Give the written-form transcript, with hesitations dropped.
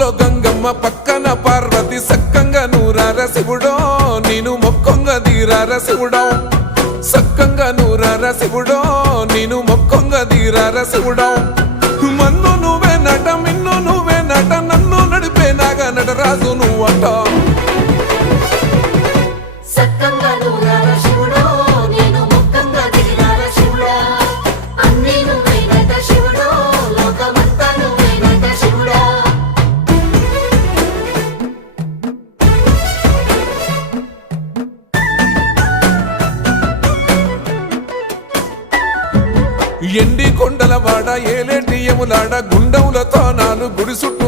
ముక్కుల్లో గంగమ్మ పక్కన పార్వతి సక్కంగా నూరార శివుడో నేను మొక్కంగా తీరార శివుడో సక్కంగా నూరార శివుడో నేను మొక్కంగా తీరార శివుడో మన్ను నువ్వే నట మిన్ను నువ్వే నట నన్ను నడిపే నాగ నటరాజు నువ్వట ఎండి కొండల వాడ ఏలేటి యములాడ గుండములతో నాలు గుడి చుట్టూ